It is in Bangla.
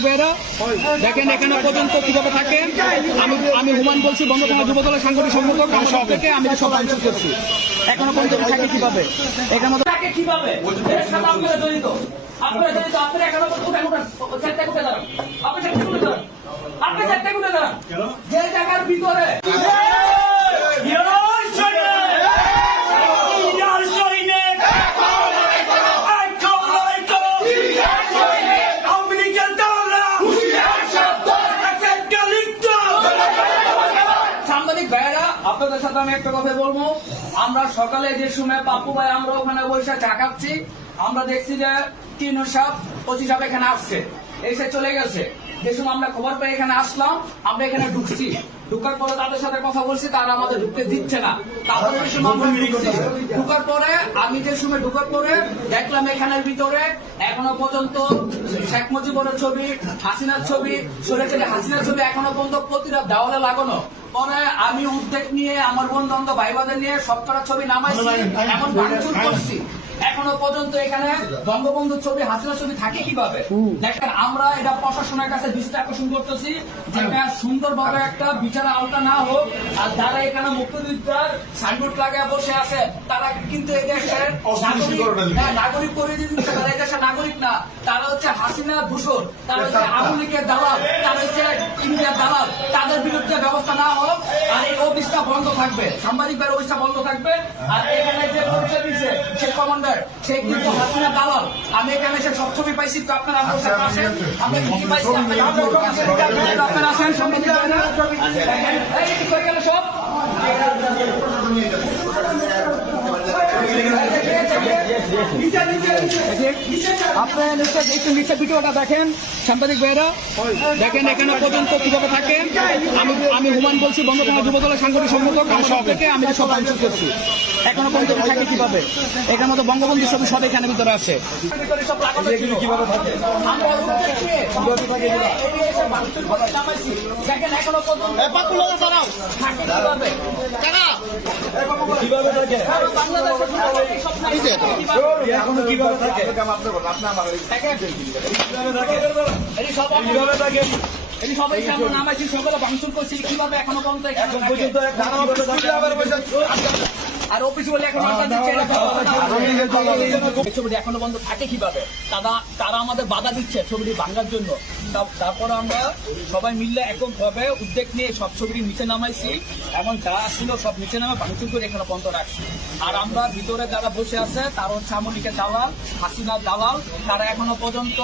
সাংবাদিক ভাইয়েরা দেখেন এখানে পর্যন্ত কিভাবে থাকে। আমি হুমায়ুন বলছি, বঙ্গবন্ধু যুবদলের সাংগঠনিক সম্পাদক থেকে আমি সব আলোচনা করছি। এখনো পর্যন্ত থাকে কিভাবে, এখানে থাকে কিভাবে আপনারা জড়িত, আপনারা এখনো আপনি চারটে করে দাঁড়ান যে জায়গার ভিতরে আপনাদের সাথে আমি একটা কথা বলবো। আমরা সকালে যে সময় পাপ্পু ভাই আমরা ওখানে বসে চা খাচ্ছি, আমরা দেখছি যে টিনু সাহেব ওসি সাহেব এখানে আসছে, এসে চলে গেছে। যে সময় আমরা খবর পেয়ে এখানে আসলাম, আমরা এখানে ঢুকছি, ঢুকার পরে তাদের সাথে কথা বলছি, তারা আমাদের ঢুকতে দিচ্ছে না। তারপরে ঢুকার পরে আমি যে সময় ঢুকার পরে দেখলাম এখানের ভিতরে এখনো পর্যন্ত শেখ মুজিবুরের ছবি, হাসিনার ছবি, সরেছে হাসিনার ছবি এখনো পর্যন্ত প্রতিটা দেওয়ালে লাগানো। পরে আমি উদ্যোগ নিয়ে আমার বন্ধু ভাইবাদের নিয়ে সবকটা ছবি নামাইছি, এমন ভাঙচুর করছি। এখনো পর্যন্ত এখানে বঙ্গবন্ধুর ছবি, হাসিনার ছবি থাকে কিভাবে? দেখেন আমরা এটা প্রশাসনের কাছে দৃষ্টি আকর্ষণ করতেছি, যেটা সুন্দরভাবে একটা বিচার আওতা না হোক। আর যারা এখানে মুক্তিযোদ্ধার সাইনবোর্ড লাগায় বসে আছে, তারা কিন্তু এই দেশের নাগরিক পরিচয় দিচ্ছে, তারা এই দেশের নাগরিক না, তারা হচ্ছে হাসিনা দূষণ, তারা হচ্ছে আওয়ামী লীগের দালাল, তারা হচ্ছে ইন্ডিয়ার দালাল। তাদের বিরুদ্ধে ব্যবস্থা না হোক আর এই অফিসটা বন্ধ থাকবে, সাংবাদিকদের অফিসটা বন্ধ থাকবে। আর এখানে যে পরিচয় দিচ্ছে সে কমান্ডার, সে কিন্তু হাসিনা দালাল। আমি এখানে সে সব ছবি পাইছি, তো আপনারা আমার সাথে আসেন, আমরা কি পাইছি আপনারা আসেন, সাংবাদিক এই কি করে গেল সব আপনারা নিচে ভিডিওটা দেখেন। সাংবাদিক ভাইয়েরা দেখেন এখানে পর্যন্ত কিভাবে থাকে। আমি হুমায়ুন বলছি, বঙ্গবন্ধু যুবদলের সাংগঠনিক সম্পাদক থেকে আমি সব আলোচনা করছি। এখনো পর্যন্ত থাকে কিভাবে, এখানে মতো বঙ্গবন্ধু ছবি সব এখানে ভিতরে আছে। দেখেন এখনো পর্যন্ত এখনো কিভাবে থাকে সবাই নামাইছি, সকালে ভাঙচুর করছি, কিভাবে এখনো পর্যন্ত আর অফিস বলে ছবিটি এখনো বন্ধ থাকে কিভাবে? তারা আমাদের বাধা দিচ্ছে ছবিটি ভাঙার জন্য। তারপর আমরা সবাই মিললে এককভাবে উদ্যোগ নিয়ে সব ছবিটি নিচে নামাইছি, এবং যারা ছিল সব নিচে নামে ভাঙচুর করে এখানে বন্ধ রাখছি। আর আমরা ভিতরে যারা বসে আছে তারা হচ্ছে আওয়ামী লীগের দালাল, হাসিনার দালাল, তারা এখনো পর্যন্ত